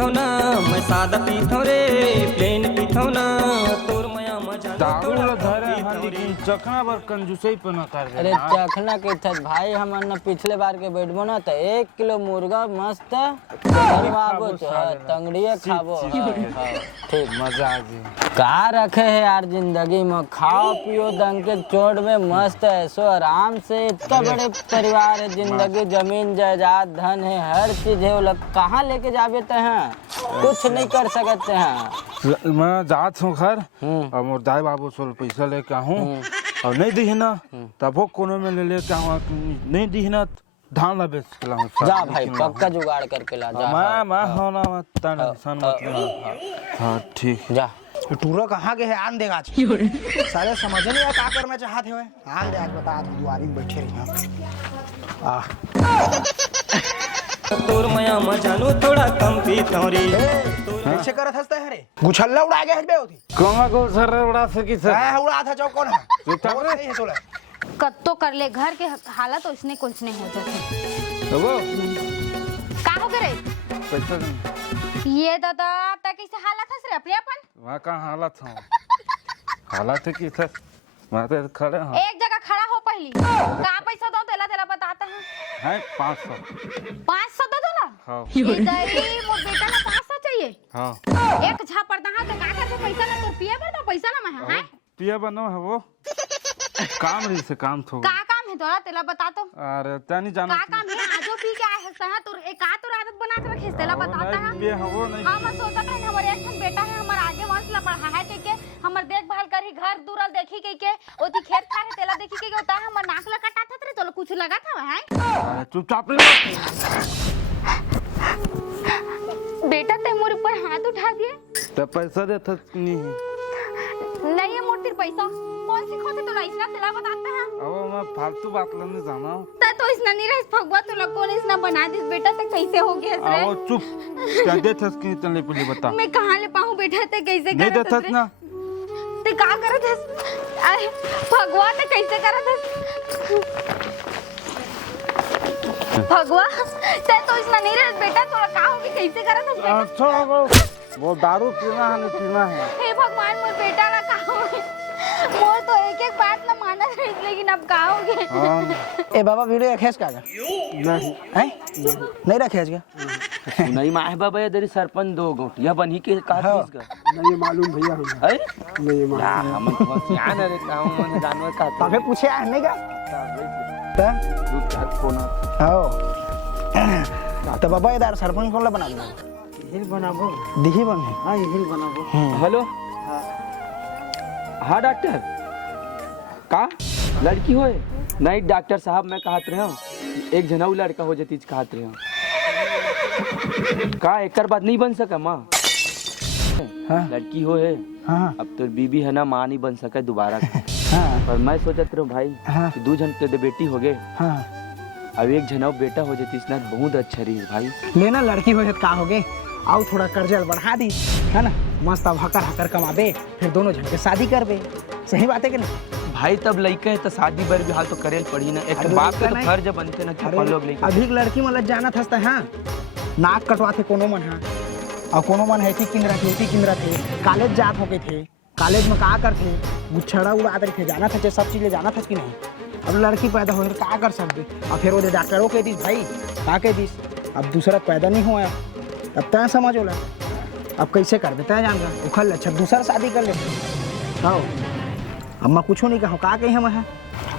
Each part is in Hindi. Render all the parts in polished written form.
पीथो ना, मैं सादा पीथो रे, प्लेन पीथो ना, तोर मया मजा दारू ला धरे हां लेकिन चखना पर कंजूसई पर न कर दे। अरे चखना के था भाई, हमन न पिछले बार के बैठबो ना तो 1 किलो मुर्गा मस्त बनवाबो तो तंगड़िए खाबो। ठीक मजा आ गई। का रखे है यार जिंदगी में, खाओ पियो दंग के चोट में मस्त ऐसो आराम से। इतना बड़े परिवार है, जिंदगी जमीन जायदाद धन है, हर चीज है। वो लोग कहाँ लेके जाते हैं, कुछ नहीं कर सकते हैं। मैं जात हूँ घर और मोर दाई बाबू से पैसा लेके आऊँ और नहीं दी ना तब वो कोनो में ले लेके आऊँ, नहीं दी ना धान ला बेच के लाऊं। जा भाई पक्का जुगाड़ करके ला जा। मैं होना मत टेंशन मत। हाँ ठीक जा। टूरा कहाँ के है आन देगा आज सारे समझ नहीं आ का करना चाहते हो। आन दे आज बता तुम दुआरी में बैठे रही हां तोर मया मजा नो थोड़ा कम पीथो रे। कैसे करत हंसते है रे, गुछल्ला उड़ा के हजबे होती कोमा को सर उड़ा सकी सर है उड़ा था चौक कौन है नहीं है तोला कत्तो कर ले घर के हालत उसने कुछ नहीं हो जाते। वो का हो गए पैसा ये दादा तक कैसे हालत है रे अपने अपन वहाँ का हालत हूँ हालत है कि सर मैं तो खड़े हूँ। एक जगह खड़ा हो पहली का पैसा दो तेला तेला बताता है 500 दो दोला। हाँ ये दई मोर बेटा का 500 चाहिए। हाँ एक झापड़ दहा तो का करबे पैसा ना तो पिए बर तो पैसा ना मैं है पिया बनो है वो काम रही से काम थो का काम है तोरा तेला बता तो अरे तनी जाना का काम है आजो पी के आए है तो एक का तो आदत बना के रखे तेला बताता है। पिया वो नहीं हम सोचत है हमर एक ठन बेटा है हमर आगे वंश ला पढ़ा है के हमर देखभाल करी घर दूरल देखी के ओती खेत खाए तेला देखी के होता है हमर नाक ला कटा था रे तो कुछ लगा था है चुपचाप ले बेटा ते मोर ऊपर हाथ उठा दिए तो पैसा देता नहीं है मोर पैसा कौन सी खोते तो इतना तेला बताता है। अब मैं फालतू बात लेने जाना तो इसना नहीं रह भगवा तो लोग कौन इसना बना दिस बेटा ते कैसे हो गया रे आओ चुप क्या देथस कि तने पहले बता मैं कहां ले पाऊं बेटा ते कैसे नहीं करत देथस ना ते का करत है अरे भगवा ते कैसे करत है भगवा ते तो इसना नहीं रह बेटा तो का हो कि कैसे करत है अच्छा वो दारू पीना है हे भगवान मोर बेटा ना का हो मोर तो एक बात ना माना है लेकिन अब का हो गए। ए बाबा वीडियो रखेस का नहीं है नहीं रखेस का नहीं माहे बाबा इधर सरपंच 2 गोटिया बनी के का चीज का नहीं मालूम भैया है नहीं मालूम यार हम तो बस यान रे काम मन जानवर का तबे पूछे आ नहीं का रुक जा कोना हां तो बाबा इधर सरपंच कौन ला बना दो हिल बनाबो दिही बन है हां हिल बनाबो हेलो हाँ डॉक्टर का लड़की होए नहीं डॉक्टर साहब मैं कहत रहे हूँ एक जनाऊ लड़का हो जाती कहत रहे हूँ का एक बाद नहीं बन सका माँ हाँ? लड़की हो है हाँ अब तो बीबी है ना माँ नहीं बन सके दोबारा हाँ पर मैं सोचत रहा भाई हाँ? कि 2 जन के बेटी हो गए हाँ अब एक जनाऊ बेटा हो जाती इसना बहुत अच्छा रही भाई लेना लड़की हो का हो गए आओ थोड़ा कर्जा बढ़ा दी है ना मस्त अब हकर हकर कमाबे फिर दोनों जन के शादी करबे सही बात है कि नहीं भाई तब लड़का है तो शादी बर भी हाल तो करेल पड़ी ना एक बाप का तो फर्ज बनते ना कि अपन लोग लेके अधिक लड़की मतलब जाना था हाँ नाक कटवाते कोनो मन हाँ और कोनो मन है किंद्रा थे कॉलेज जात हो गए थे कॉलेज में का करते गुच्छड़ा उड़ा थे जाना था सब चीज ले जाना था कि नहीं। अब लड़की पैदा हो का कर सकते और फिर वो डॉक्टरों कह दी भाई का कह दी अब दूसरा पैदा नहीं हुआ अब तय समझ होला अब कैसे कर देते हैं जान उखल ले अच्छा दूसरा शादी कर ले हाँ अब मैं कुछ नहीं कहूँ का कही हम है।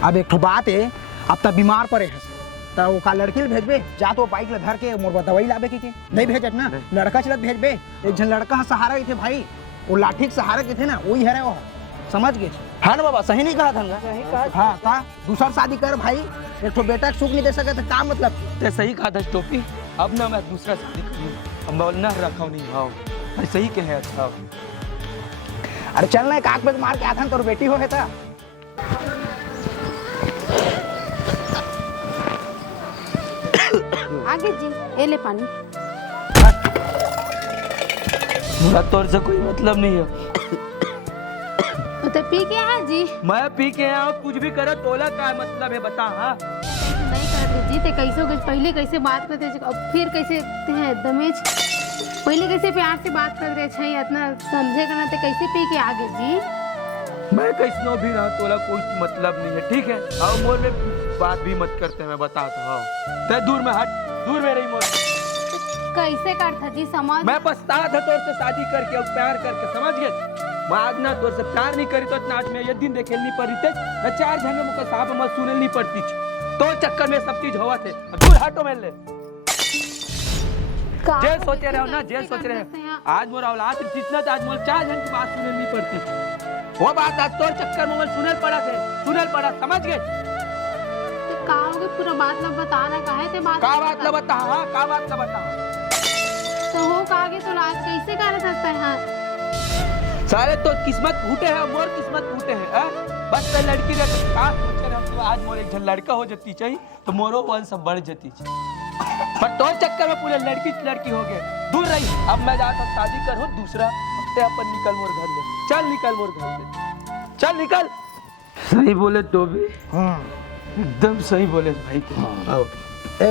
अब एक बात है अब तक बीमार पड़े है तो वो का लड़की भेजबे जा तो बाइक ले धर के मोर दवाई लाबे के नहीं भेजत ना लड़का चलत भेजबे एक जन लड़का सहारा थे भाई वो लाठी के सहारा के थे ना वही है वो समझ गए हाँ ना बाबा सही नहीं कहा था सही कहा हाँ था दूसरा शादी कर भाई एक तो बेटा सुख नहीं दे सके तो का मतलब ते सही कहा था टोपी अब ना मैं दूसरा शादी करूँ अब मैं ना रखा नहीं भाव सही के है अच्छा अरे चलना है काक पे मार के आता तो बेटी हो है था आगे जी ए ले पानी मेरा तौर से कोई मतलब नहीं है तो पी के आया जी मैं पी के आया कुछ भी करो तोला का मतलब है बता हाँ नहीं करते जी ते कैसे हो गए पहले कैसे बात करते अब फिर कैसे हैं दमेज पहले कैसे प्यार से बात कर रहे छे इतना समझेगा ना तो कैसे पी के आगे जी। मैं कैसनो भी रहा तोला कोई मतलब नहीं है, ठीक है? और मोर में बात भी मत करते, मैं बता तो हाँ ते दूर में हट, दूर में रही मोर। कैसे करता जी समझ। मैं पछता था तोर से शादी करके और प्यार करके, समझ गए? मैं आज ना तोर से प्यार नहीं करी तो इतना आज में ये दिन देखे नहीं पड़ी थे न 4 झंडे मुझे साहब मत सुने नहीं पड़ती तो चक्कर में सब चीज हुआ थे। दूर हटो मेरे ले जे सोचे रहे हो ना, जे सोच रहे हो आज मोर औलाद जितना आज मोर 4 झंडे की बात सुने नहीं पड़ती वो बात आज तोर चक्कर में सुनल पड़ा थे, सुनल पड़ा, समझ गए? का होगे पूरा बात ला बताना काहे ते बात का बात ला बता, हां का बात ला बता तो हो कागे तो आज कैसे करत हस्ता है सारे तो किस्मत फूटे है, मोर किस्मत फूटे है बस ते लड़की रे का सोचे रहे हो आज मोर एक झन लड़का हो जती चाहिए तो मोरो वन सब बढ़ जती पर तो चक्कर में पूरे लड़की हो गए। दूर रही, अब मैं जाता शादी करूं दूसरा हफ्ते अपन निकल मोर घर ले, चल निकल मोर घर ले, चल निकल। सही बोले तो भी एकदम सही बोले भाई तुम। आओ ए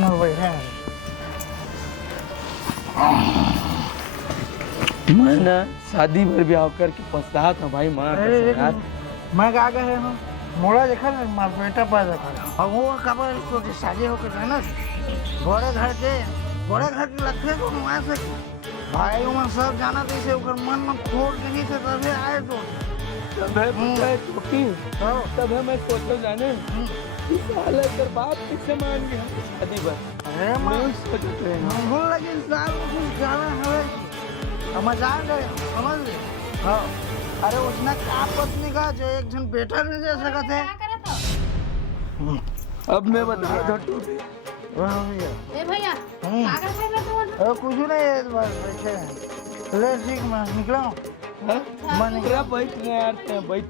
ना बैठा मैं ना शादी में ब्याह करके पछता था भाई माँ मैं का कहे हूं मोड़ा देखा ना मार बेटा पैदा कर और वो कब तो शादी होकर है ना बड़े घर के लखे को नुआ से भाई उमन सब जाना तो इसे ओकर मन में खोट के नहीं से तबे आए तो तब मैं सोचो जाने साले कर बाप किससे मान गया शादी पर। अरे मैं सोचते हैं भूल लगी साल कुछ जाना है मजाक है समझ ले। हाँ अरे उसने का पत्नी का जो एक जन बेटा नहीं दे सका थे। अब मैं बता दो ए भैया का कर रहे तू कुछ नहीं है बस बैठे हैं। ले ठीक मैं निकला हूँ। मैं निकला बैठ नहीं आते हैं बैठ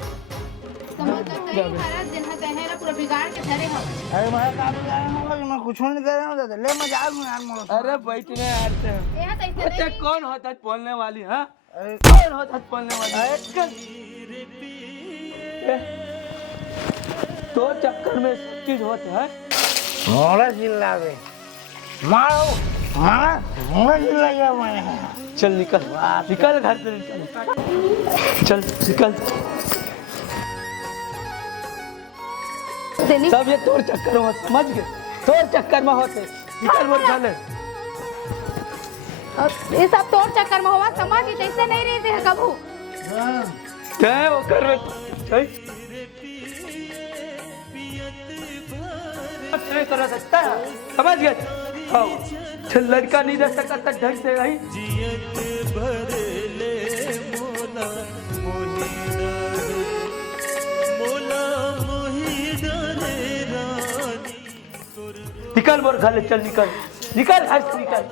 समझ तो कहीं हरा दिन है तहरा पूरा बिगाड़ के धरे हो। अरे मैं काम जा रहा हूँ मैं कुछ नहीं कर रहा हूँ दादा ले मैं जा रहा हूँ यार मोड़। अरे बैठने आते हैं यहां कैसे अच्छा नहीं कौन होता है बोलने वाली हाँ कौन होता है बोलने वाली तो चक्कर में सब चीज होते है मोड़ा चिल्लावे मारो हाँ मोड़ा चिल्ला गया मैंने। चल निकल निकल घर से निकल चल निकल सब ये तोर चक्कर में समझ गए तोर चक्कर में होते निकल बोल चले ये सब तोर चक्कर में होवा समझ ही ऐसे नहीं रहते हैं कबू क्या वो कर रहे सही नहीं कर सकता समझ गए हाँ चल लड़का नहीं दे सकता ढंग से रही निकल मोर घर चल निकल निकल घर से निकल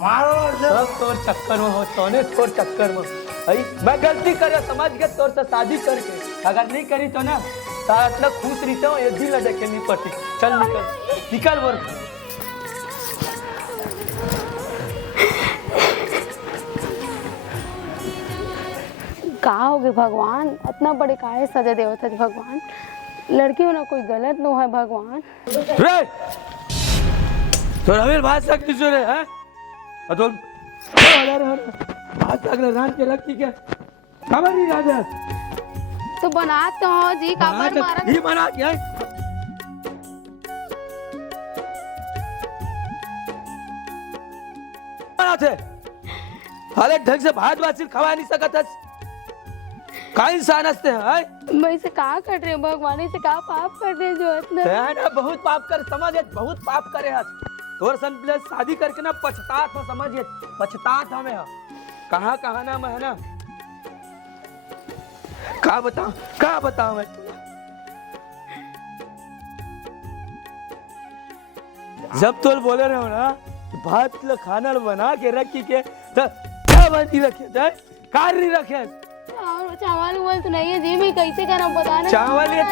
मारो सब तोर चक्कर में हो सोने तोर चक्कर में भाई मैं गलती करे समझ के तोर से शादी करके अगर नहीं करी तो ना साथ लग खुश रहते हो ये दिल देखे नहीं पड़ती चल निकल निकल बोल का होगे भगवान इतना बड़े काहे सजा देवत है भगवान लड़की होना कोई गलत न है भगवान। रे तो रविल बात सकती जो रे हैं अतुल बात अगले रात के लगती क्या खबर नहीं राजा तो बनात तो हो जी काबर मारा ही बना क्या बना थे हाले ढंग से भात वासिल खवा नहीं सकत है का इंसान हस्ते हैं मैं से का कर रहे भगवान से का पाप कर रहे जो इतना ना बहुत पाप कर समझ बहुत पाप करे हस तोर सन शादी करके ना पछतात हो समझ पछतात हमें कहाँ कहाँ ना मैं है ना का बताऊं मैं जब तो बोले रहे हो ना भात खाना बना के रखी के तो क्या बनी रखे कार नहीं रखे और चावल उवल तो नहीं है जी मैं कैसे करा बताना चावल ये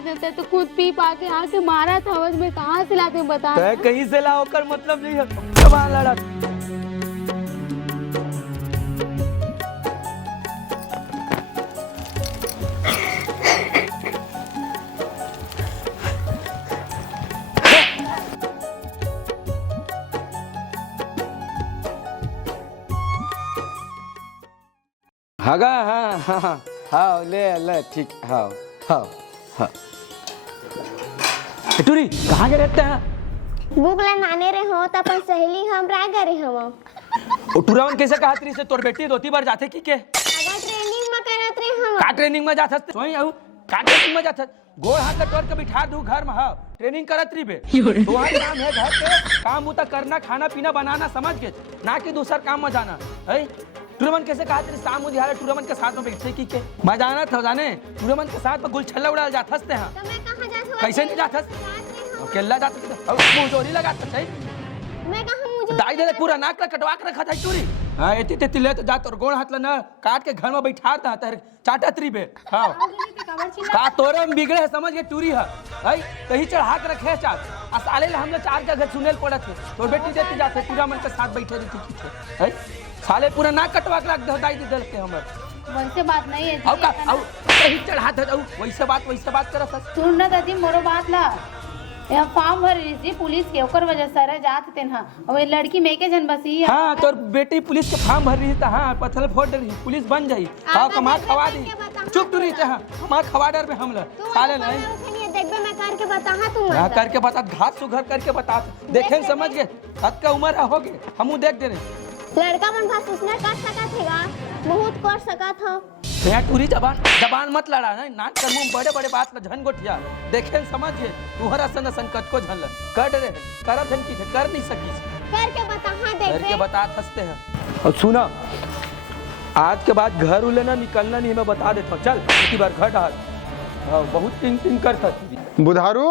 देते तो खुद पी पा के आके मारा था, समझ में कहाँ से लाते बता। तय कहीं से लाओ कर मतलब नहीं है, कमाल लड़ा। हाँ हाँ हाँ हाँ हाँ ले ठीक हाँ हाँ हाँ। टूरी कहाँ के रहते हैं? बुक ला नाने रे हो त अपन सहेली हम रा गरे हम। ओ टूरावन कैसे कहा तरी से तोर बेटी दोती बार जाते की के? अगर ट्रेनिंग में करत रे हम। का ट्रेनिंग में जात सोई आऊ का ट्रेनिंग में जात गोड़ हाथ लटोर के बिठा दू घर में हाँ ट्रेनिंग करत रही बे। तुम्हारा काम है घर पे काम उता करना, खाना पीना बनाना, समझ के ना कि दूसर काम में जाना है। टूरमन कैसे कहा तेरे शाम उजियारे टूरमन के साथ में बैठे की के मैं जाना था जाने टूरमन के साथ में गुलछल्ला उड़ा जात हंसते हैं। तो मैं कहां जात हो? कैसे नहीं जात हंस केला जात अब मुंह जोरी लगाता है। मैं कहां मुझे दाई दे पूरा नाक ला कटवा के रखा था टूरी। हां एती तेती ले तो जात और गोड़ हाथ ला ना काट के घर में बैठा था तेरे चाटा तरी बे। हां का तोरे में बिगड़े है समझ के टूरी है भाई कहीं चढ़ा के रखे चार आ साले हम लोग 4 जगह सुनेल पड़त है तो बेटी देती जाते पूरा मन के साथ बैठे रहती की है साले पूरा नाक कटवा के रख दे दाई दे के हमर वैसे बात नहीं है। अब का अब कहीं चढ़ा दे वैसे बात करत है। सुन ना दादी मोरो बात ला, यहाँ फॉर्म भर रही थी पुलिस के ओकर वजह सर जात थे ना और लड़की में के जन बसी है। हाँ तोर बेटी पुलिस के फॉर्म भर रही था। हाँ पत्थर फोड़ रही पुलिस बन जाई हाँ कमा खवा दी चुप टूरी थे। हाँ कमा खवा डर में हमला साले नहीं देखबे मैं करके बताहा तू हाँ करके बता घास सुघर करके बता देखे समझ गए हद का उम्र हो गए हमू देख दे रहे लड़का मन भास उसने कर सकत हैगा बहुत कर सकत हो। यहाँ टूरी जबान मत लड़ा ना नाक कर मुंह बड़े बड़े बात में झन गोठिया देखे समझ गए तुहरा सन संकट को झन कर रहे करत हन की कर नहीं सकी करके बताहा देख करके बता हंसते हैं। और सुना आज के बाद घर उले ना निकलना नहीं मैं बता देता हूँ चल इसी बार घर डाल बहुत टिंग टिंग करता बुधारू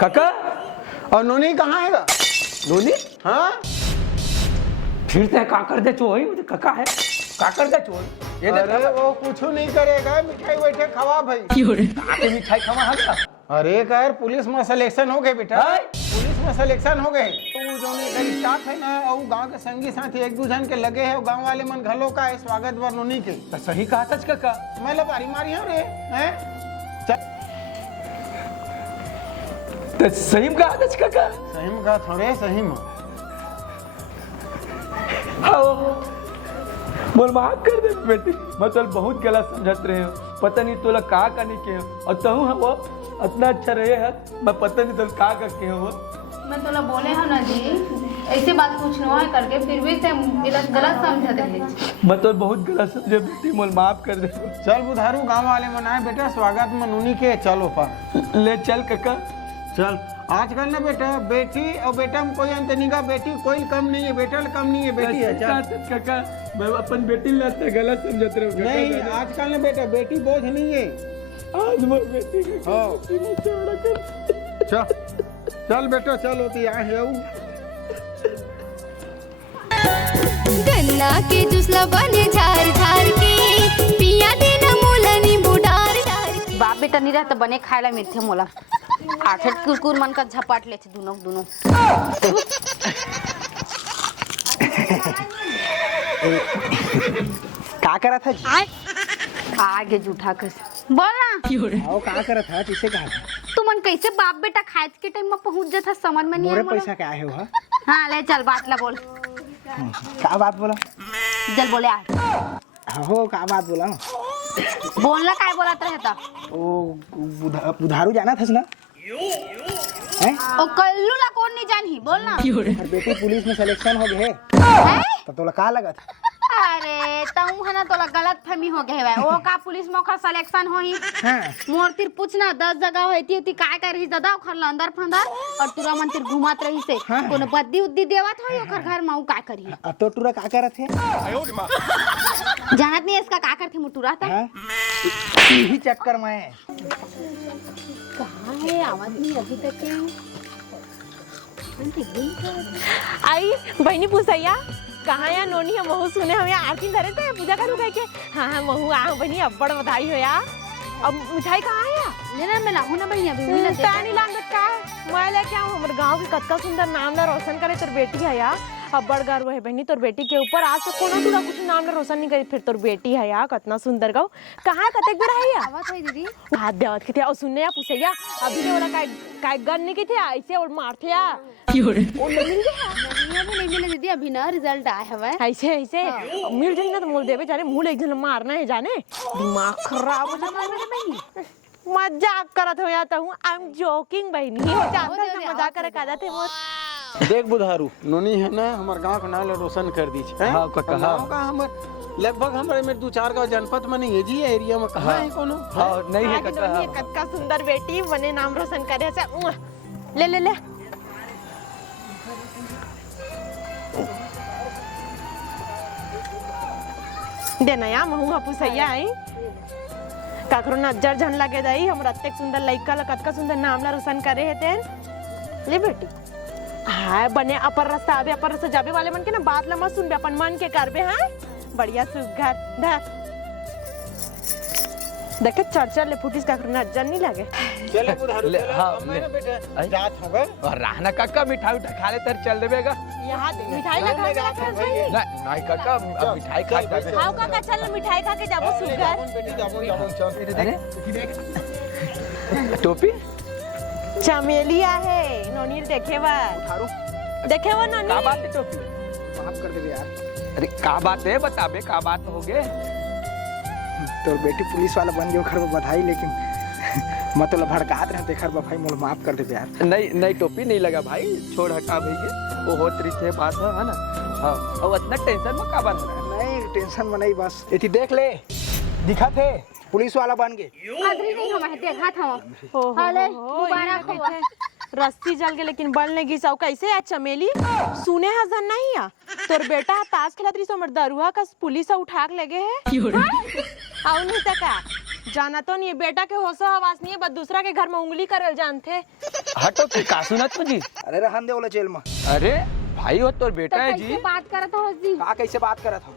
काका और नोनी कहाँ है? नोनी हाँ फिर से काकर दे चोई मुझे काका है काकर दे चोई ये अरे वो कुछ नहीं करेगा मिठाई बैठे खवा भाई आके मिठाई खवा हल्का अरे कर पुलिस में सिलेक्शन हो गए बेटा पुलिस में सिलेक्शन हो गए तो जो स्टाफ है ना और गांव के संगी साथी एक दूसरे के लगे है गांव वाले मन घलो का है स्वागत वर नोनी के तो सही कहा सच काका मैं लबारी मारी हूँ रे हैं तो सही कहा सच काका सही में कहा थोड़े सही में बोल माफ कर दे बेटी मैं तो बहुत गलत समझत रहे हो पता नहीं तोला का करने के और तहु है वो इतना अच्छा रहे है मैं पता नहीं तोला का करके हो मैं तोला बोले हो ना जी ऐसे बात कुछ न है करके फिर भी से गलत समझत रहे मैं तो बहुत गलत समझे बेटी मोल माफ कर दे चल बुधारू गांव वाले मनाए बेटा स्वागत में नोनी के चलो पर ले चल काका चल आजकल ना बेटा बेटी और बेटा में कोई अंतर नहीं का बेटी कोई कम नहीं है बेटा कम नहीं है बेटी है चल काका मैं अपन बेटी लाते गलत समझत रहे नहीं आजकल ना बेटा बेटी बोझ नहीं है आज मैं बेटी चल बेटा चल होती आए है गन्ना के जुसला बने झार झार के पिया देना मोलनी बुडार डार के बाप बेटा नहीं रहता बने खाए ला मिलते मोला आठे कुरकुर मन का झपाट लेते दोनों का करा था आगे जूठा कर बोल ना आओ का करा था किसे कहा था तू मन कैसे बाप बेटा खाए के टाइम में पहुंच जाता समझ में नहीं मोरे आया पैसा क्या है वो हाँ ले चल बात ला बोल का बात बोला जल बोले आ हो का बात बोला बोलना काय बोलत रहता ओ बुधारू जाना था ना हैं ओ कल्लू ला कौन नहीं जानही बोल ना और बेटी पुलिस में सिलेक्शन हो गए हैं? तो तोला का लगा था अरे तू है ना तोला गलत फहमी हो गए ओ का पुलिस में ओकर सिलेक्शन होई हां मोर तीर पूछना 10 जगह होती काय कर रही दादा ओकर अंदर फंदर और तुरा मन तीर घुमात रही से कोनो बद्दी उद्दी देवत होई ओकर घर में उ का करी तो टूरा का करत है जानत नहीं इसका का करथे मुटुरा था हां यही चक्कर में कहाँ है आवाज नहीं अभी तक के आई बहनी पूछैया कहाँ या नोनी है महू सुने हम यहाँ आरती करे थे पूजा करूँ कह के हाँ हाँ महू आ बहनी अब्बड़ बधाई हो या अब मिठाई कहाँ है लेना मैं लाहू ना भैया बीवी ना तानी लान का मैं लेके आऊं हमर गांव के कतका सुंदर नाम ला रोशन करे तोर बेटी है या अब बड़ गर्व है बहनी तोर बेटी के ऊपर आज तक कोनो तोरा कुछ नाम ला रोशन नहीं करी फिर तोर बेटी है या कितना सुंदर गाँव कहाँ कतेक बेर है या आवत है दीदी हाथ देवत के थे और सुनने या पूछैया अभी ने वाला काय गन नहीं की थे ऐसे और मारथे या वो नहीं मिल गया नहीं मिले दीदी अभी ना रिजल्ट आया है ऐसे ऐसे मिल जाएंगे ना तो मोल देवे जाने मुंह एक जन मारना है जाने दिमाग खराब हो जाता है मेरे बहनी मजाक करत हो जाता हूँ आई एम जोकिंग बहनी हो जाता है मजाक करे का जाते मोर देख बुधारू नोनी है ना हमार गांव का नाम रोशन कर दी है हाँ, का कहा। गांव का हमर लगभग हमारे में 2-4 गांव जनपद में नहीं है जी एरिया में कहां है कोनो हाँ नहीं है आज नोनी कतका सुंदर बेटी बने नाम रोशन करे से ले ले ले देना या महू हपू सैया आई काकरो नजर झन लगे दई हम अत्ते सुंदर लइका ल कतका सुंदर नाम ला रोशन करे है तेन ले बेटी हां बने अपर रास्ता आवे अपर रास्ता जावे वाले मन के ना बात ला मत सुनबे अपन मन के करबे हां बढ़िया सुघर धर देखे चर्चा ले फुटिस काकरो नजर नहीं लगे चले बुधारू ले, हाँ, मैं ना ले। बेटा जात होगा और रहना काका मिठाई उठा खा ले तर चल देबेगा यहाँ मिठाई ना खा के नहीं काका अब मिठाई खा जाबे खाओ का चल मिठाई खा के जाबो सुघर बेटी जाबो चल अरे टोपी चमेलिया है नोनी देखे बा देखे वो नोनी का बात है टोपी माफ कर दे यार अरे का बात है बताबे का बात हो गए तो बेटी पुलिस वाला बन गयो घर में बधाई लेकिन मतलब भड़कात रहते घर में भाई मोल माफ कर दे यार नहीं नहीं टोपी नहीं लगा भाई छोड़ हटा भैया वो होत रही थे बात है ना हाँ और इतना टेंशन में का बन रहा है नहीं टेंशन में नहीं बस इति देख ले दिखा थे पुलिस वाला बन गए आदरी नहीं हम देखा था हो हाले दोबारा खवा रस्सी जल के लेकिन बल नहीं घिसाऊ कैसे आज चमेली सुने हजन नहीं आ तोर बेटा ताश खेलत रही समर दरुआ का पुलिस उठा के लगे है आउ नहीं तका जाना तो नहीं बेटा के होशो हवास नहीं है बस दूसरा के घर में उंगली करल जानते हटो फिर का सुनत तुझी अरे रहन दे बोले जेल में अरे भाई हो तोर बेटा है जी कैसे बात करत हो जी का कैसे बात करत हो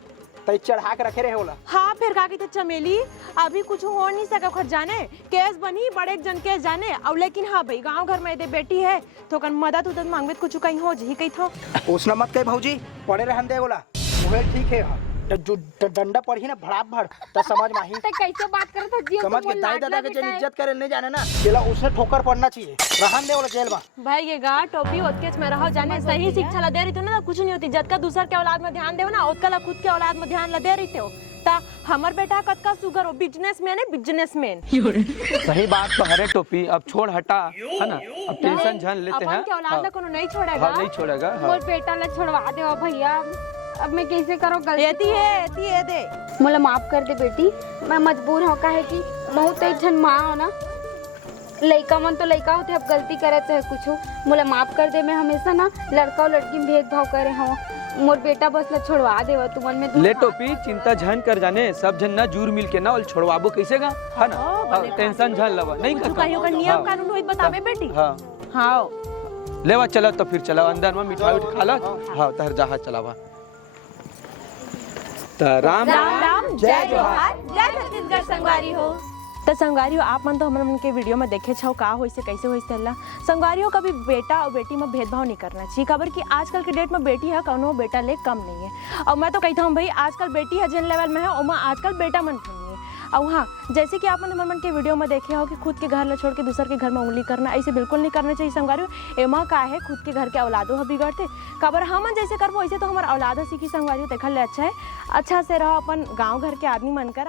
तई चढ़ा के रखे रहे होला हाँ फिर का कहते चमेली अभी कुछ हो नहीं सका खर जाने केस बनी बड़े जन केस जाने अब लेकिन हाँ भाई गांव घर में दे बेटी है तो कन मदद उदद मांगबे कुछ कहीं हो जी कहीं था उसना मत कह भौजी पड़े रहन दे बोला वो ठीक है तो जो डंडा पड़ी ना भड़ाप भड़ तो समझ में ही तो कैसे बात करत हो जी समझ के दाई दादा के जन इज्जत करे नहीं जाने ना चला उसे ठोकर पड़ना चाहिए रहन दे बोला जेल में भाई ये गा टोपी ओतकेच में रहो जाने सही शिक्षा ला दे रही थी ना कुछ नहीं होती जद का दूसर के औलाद में ध्यान देव ना ओतका ला खुद के औलाद में ध्यान ला दे रही थे ता हमर बेटा कतका सुगर हो बिजनेसमैन है बिजनेसमैन सही बात तो हरे टोपी अब छोड़ हटा है ना अब टेंशन झन लेते हैं अपन के औलाद ला कोनो नहीं छोड़ेगा हाँ नहीं छोड़ेगा हाँ मोर बेटा ला छोड़वा दे भैया अब मैं कैसे करो एती है दे मोला माफ कर दे बेटी मैं मजबूर हो का है कि बहुत ठन माँ हो ना लड़का मन तो लड़का होते अब गलती करे चाहे कुछ मोला माफ कर दे मैं हमेशा ना लड़का और लड़की में भेदभाव करे हूँ मोर बेटा बस ला छोड़वा दे तू मन में ले टोपी चिंता झन कर जाने सब जन ना जूर मिल के ना और छोड़वाबो कैसे गा है ना टेंशन झन लवा नहीं कुछ कहियो का नियम कानून होई बतावे बेटी हाँ हाँ लेवा चला तो फिर चला अंदर में मिठाई उठ खा ला हाँ तहर जहाज चलावा राम राम जय जोहार जय छत्तीसगढ़ संगवारी हो तो संगवारी हो आप मन तो हमन के वीडियो में देखे छो का होइस से कैसे होइस तेला संगवारी हो कभी बेटा और बेटी में भेदभाव नहीं करना चाहिए खबर कि आजकल के डेट में बेटी है कौनो बेटा ले कम नहीं है और मैं तो कहता हूँ भाई आजकल बेटी है जिन लेवल में है और आजकल बेटा मन नहीं है और हाँ जैसे कि आप मन के वीडियो में देखे हो कि खुद के घर ला छोड़ के दूसर के घर में उंगली करना ऐसे बिल्कुल नहीं करना चाहिए संगवारी हो एमा का है खुद के घर के औलादों है बिगड़ते खबर हम जैसे करबो ऐसे तो हमारा औलाद सीखी संगवारी देखल ले अच्छा है अच्छा से रहो अपन गाँव घर के आदमी मन कर